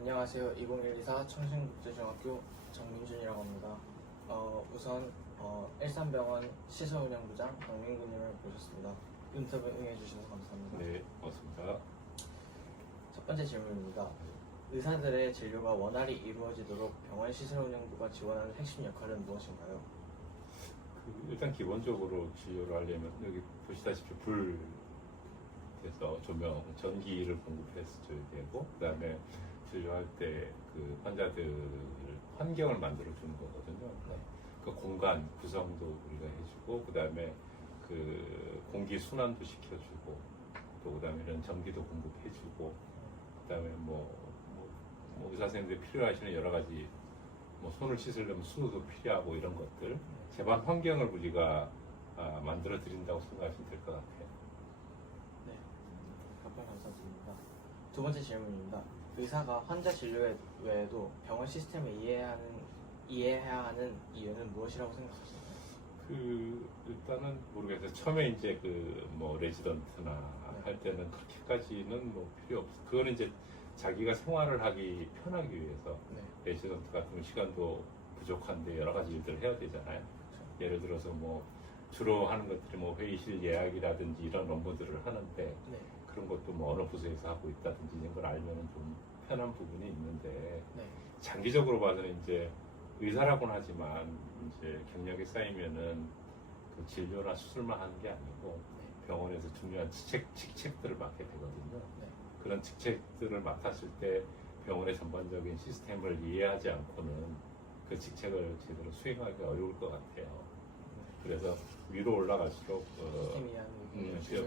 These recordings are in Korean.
안녕하세요. 2014 청신국제중학교 정민준이라고 합니다. 우선 일산병원 시설운영부장 박민구님을 모셨습니다. 인터뷰 응해주셔서 감사합니다. 네, 고맙습니다. 첫 번째 질문입니다. 의사들의 진료가 원활히 이루어지도록 병원 시설운영부가 지원하는 핵심 역할은 무엇인가요? 일단 기본적으로 진료를 하려면 여기 보시다시피 불에서 조명, 전기를 공급해줘야 되고, 그다음에 진료할 때 그 환자들 환경을 만들어 주는 거거든요. 그 공간 구성도 우리가 해주고, 그다음에 그 공기 순환도 시켜주고, 또 그다음에 이런 전기도 공급해주고, 그다음에 의사 선생님들이 필요하시는 여러 가지 손을 씻으려면 수도 필요하고 이런 것들 제반 환경을 우리가 만들어 드린다고 생각하시면 될 것 같아요. 네, 답변 감사드립니다. 두 번째 질문입니다. 의사가 환자 진료 외에도 병원 시스템을 이해해야 하는 이유는 무엇이라고 생각하시나요? 일단은 모르겠어요. 처음에 이제 레지던트나 할 때는 그렇게까지는 필요 없어. 그거는 이제 자기가 생활을 하기 편하기 위해서 레지던트 같은 시간도 부족한데 여러 가지 일들을 해야 되잖아요. 그렇죠. 예를 들어서 주로 하는 것들이 회의실 예약이라든지 이런 업무들을 하는데 그런 것도 어느 부서에서 하고 있다든지 이런 걸 알면은 좀 편한 부분이 있는데 장기적으로 봐서는 이제 의사라고는 하지만 이제 경력이 쌓이면은 그 진료나 수술만 하는 게 아니고 병원에서 중요한 직책들을 맡게 되거든요. 그런 직책들을 맡았을 때 병원의 전반적인 시스템을 이해하지 않고는 그 직책을 제대로 수행하기 어려울 것 같아요. 그래서 위로 올라갈수록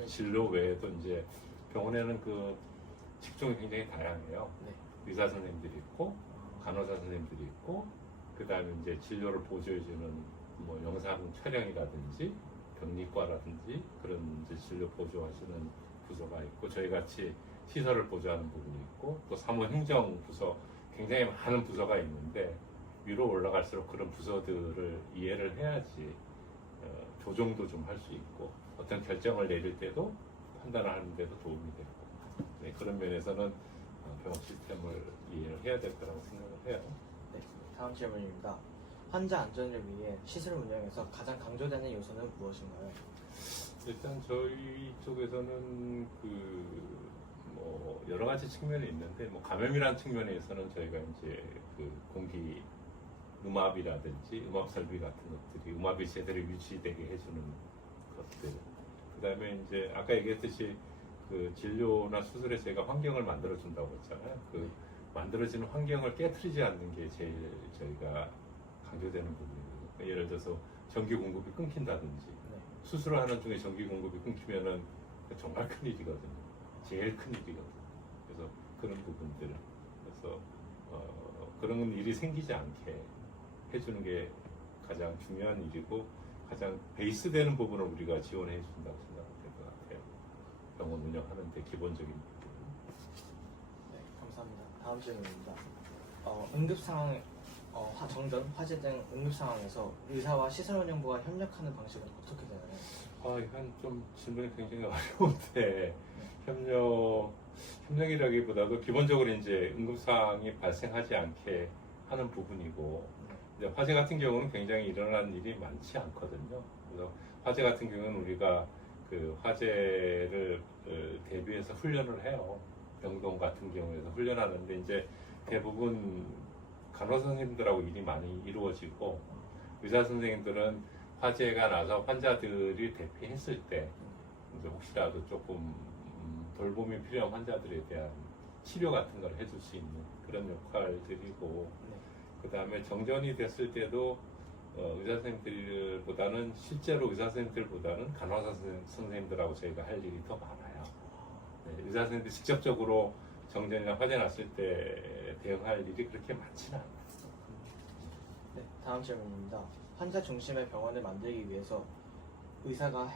진료 외에도 이제 병원에는 그 직종이 굉장히 다양해요. 의사 선생님들이 있고 간호사 선생님들이 있고 그 다음에 이제 진료를 보조해주는 영상 촬영이라든지 병리과라든지 그런 이제 진료 보조하시는 부서가 있고 저희 같이 시설을 보조하는 부분이 있고 또 사무행정 부서 굉장히 많은 부서가 있는데 위로 올라갈수록 그런 부서들을 이해를 해야지 조정도 좀 할 수 있고 어떤 결정을 내릴 때도 판단을 하는 데도 도움이 되고 그런 면에서는 병원 시스템을 이해를 해야 될 거라고 생각을 해요. 네, 다음 질문입니다. 환자 안전을 위해 시설 운영에서 가장 강조되는 요소는 무엇인가요? 일단 저희 쪽에서는 여러 가지 측면이 있는데 감염이라는 측면에서는 저희가 이제 공기 음압이라든지 음압 설비 같은 것들이 음압이 제대로 유지되게 해주는 것들 그다음에 이제 아까 얘기했듯이 진료나 수술에 저희가 환경을 만들어 준다고 했잖아요. 만들어지는 환경을 깨트리지 않는 게 제일 저희가 강조되는 부분이거든요. 예를 들어서 전기 공급이 끊긴다든지 수술을 하는 중에 전기 공급이 끊기면은 정말 큰 일이거든요. 제일 큰 일이거든요. 그래서 그런 부분들 그래서 그런 일이 생기지 않게 해주는 게 가장 중요한 일이고 가장 베이스 되는 부분을 우리가 지원해 준다고 생각하면 될 것 같아요. 병원 운영하는데 기본적인 부분. 네, 감사합니다. 다음 질문입니다. 응급 상황, 정전, 화재 등 응급 상황에서 의사와 시설운영부가 협력하는 방식은 어떻게 되나요? 이건 좀 질문이 굉장히 어려운데 협력이라기보다도 기본적으로 이제 응급상황이 발생하지 않게 하는 부분이고 이제 화재 같은 경우는 굉장히 일어나는 일이 많지 않거든요. 그래서 화재 같은 경우는 우리가 그 화재를 대비해서 훈련을 해요. 병동 같은 경우에서 훈련하는데 이제 대부분 간호사 선생님들하고 일이 많이 이루어지고 의사 선생님들은 화재가 나서 환자들이 대피했을 때 이제 혹시라도 조금 돌봄이 필요한 환자들에 대한 치료 같은 걸 해줄 수 있는 그런 역할들이고 그 다음에 정전이 됐을 때도 의사 선생님들보다는 실제로 의사 선생님들보다는 간호사 선생님들하고 저희가 할 일이 더 많아요. 의사 선생님들이 직접적으로 정전이나 화재 났을 때 대응할 일이 그렇게 많지는 않아요. 네, 다음 질문입니다. 환자 중심의 병원을 만들기 위해서 의사가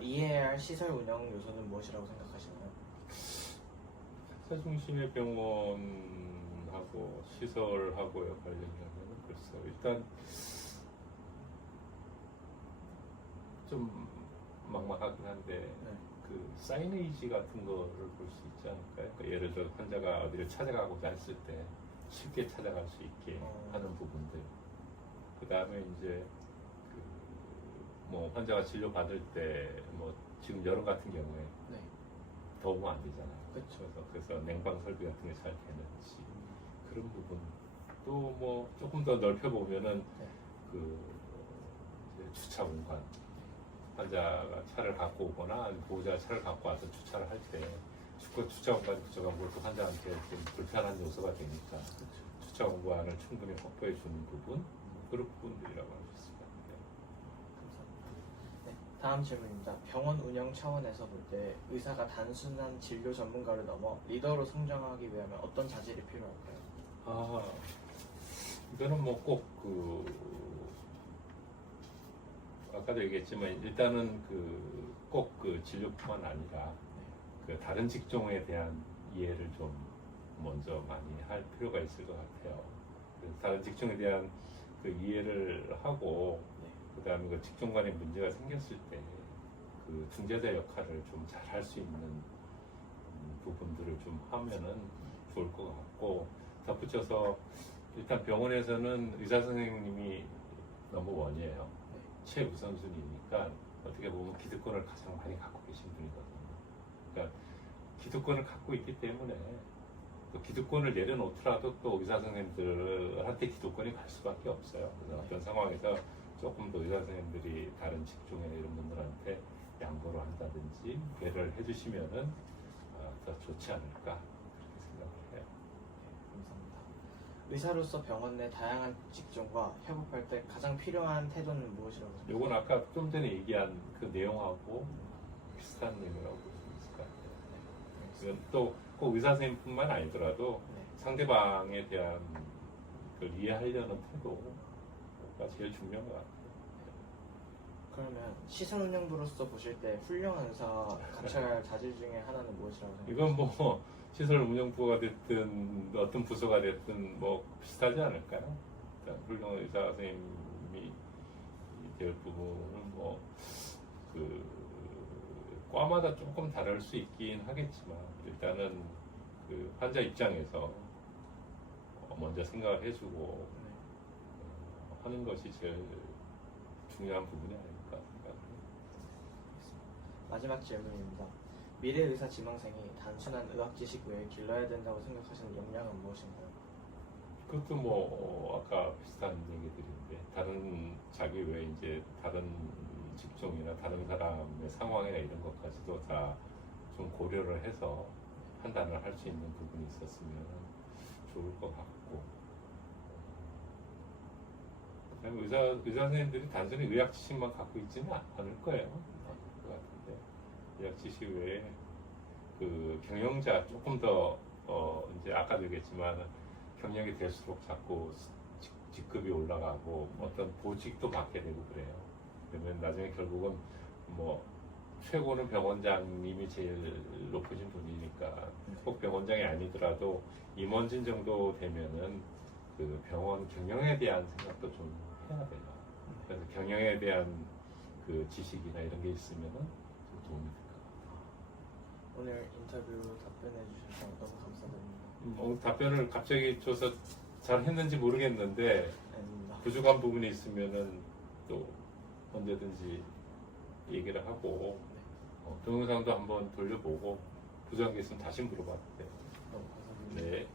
이해해야 할 시설 운영 요소는 무엇이라고 생각하시나요? 환자 중심의 병원하고 시설하고의 관련이라면 글쎄요. 일단 좀 막막하긴 한데 그 사이네이지 같은 거를 볼 수 있지 않을까요? 그러니까 예를 들어 환자가 어디를 찾아가고자 했을 때 쉽게 찾아갈 수 있게 하는 부분들. 그 다음에 이제 뭐 환자가 진료 받을 때 뭐 지금 여름 같은 경우에 네. 더우면 안 되잖아요. 그쵸. 그래서 냉방 설비 같은 게 잘 되는지 그런 부분. 또 뭐 조금 더 넓혀 보면은 네. 그 이제 주차 공간. 환자가 차를 갖고 오거나 보호자가 차를 갖고 와서 주차를 할 때 주차 공간이 부족한 것도 환자한테 좀 불편한 요소가 되니까 주차 공간을 충분히 확보해 주는 부분 그런 부분들이라고 할 수 있습니다. 네. 감사합니다. 네, 다음 질문입니다. 병원 운영 차원에서 볼 때 의사가 단순한 진료 전문가를 넘어 리더로 성장하기 위하면 어떤 자질이 필요할까요? 아, 이거는 뭐 꼭 아까도 얘기했지만 일단은 꼭 진료뿐만 아니라 그 다른 직종에 대한 이해를 좀 먼저 많이 할 필요가 있을 것 같아요. 그래서 다른 직종에 대한 그 이해를 하고 그다음에 그 직종 간에 문제가 생겼을 때 그 중재자 역할을 좀 잘 할 수 있는 부분들을 좀 하면은 좋을 것 같고 덧붙여서 일단 병원에서는 의사 선생님이 넘버원이에요. 최우선순위니까 어떻게 보면 기득권을 가장 많이 갖고 계신 분이거든요. 그러니까 기득권을 갖고 있기 때문에 또 기득권을 내려놓더라도 또 의사 선생님들한테 기득권이 갈 수밖에 없어요. 그래서 어떤 상황에서 조금 더 의사 선생님들이 다른 직종의 이런 분들한테 양보를 한다든지 배려를 해주시면은 더 좋지 않을까 그렇게 생각을 해요. 감사합니다. 의사로서 병원 내 다양한 직종과 협업할 때 가장 필요한 태도는 무엇이라고 생각하세요? 요건 아까 좀 전에 얘기한 그 내용하고 비슷한 내용이라고 볼 수 있을 것 같아요. 이건 또 꼭 의사 선생님뿐만 아니더라도 상대방에 대한 그걸 이해하려는 태도가 제일 중요한 것 같아요. 그러면 시설 운영부로서 보실 때 훌륭한 의사가 갖춰야 할 자질 중에 하나는 무엇이라고 생각하세요? 이건 뭐 시설 운영부가 됐든 어떤 부서가 됐든 뭐 비슷하지 않을까요? 그러니까 훌륭한 의사 선생님이 될 부분은 과마다 조금 다를 수 있긴 하겠지만 일단은 그 환자 입장에서 먼저 생각을 해주고 하는 것이 제일 중요한 부분이 아닐까 생각합니다. 마지막 질문입니다. 미래 의사 지망생이 단순한 의학 지식 외에 길러야 된다고 생각하시는 역량은 무엇인가요? 그것도 뭐 아까 비슷한 얘기들인데 다른 자기 외에 이제 다른 직종이나 다른 사람의 상황이나 이런 것까지도 다 좀 고려를 해서 판단을 할 수 있는 부분이 있었으면 좋을 것 같고 그다음에 의사 선생님들이 단순히 의학 지식만 갖고 있지는 않을 거예요. 것 같은데 의학 지식 외에 그 경영자 조금 더 이제 아까도 얘기했지만 경력이 될수록 자꾸 직급이 올라가고 어떤 보직도 맡게 되고 그래요. 그러면 나중에 결국은 뭐 최고는 병원장님이 제일 높으신 분이니까 꼭 병원장이 아니더라도 임원진 정도 되면은 그 병원 경영에 대한 생각도 좀 해야 돼요. 그래서 경영에 대한 그 지식이나 이런 게 있으면은 좀 도움이 될 것 같아요. 오늘 인터뷰 답변해 주셔서 너무 감사드립니다. 오늘 답변을 갑자기 줘서 잘 했는지 모르겠는데 아닙니다. 부족한 부분이 있으면은 또 언제든지 얘기를 하고 동영상도 한번 돌려보고 부족한 게 있으면 다시 물어봐도 돼요. 너무 감사드립니다. 네.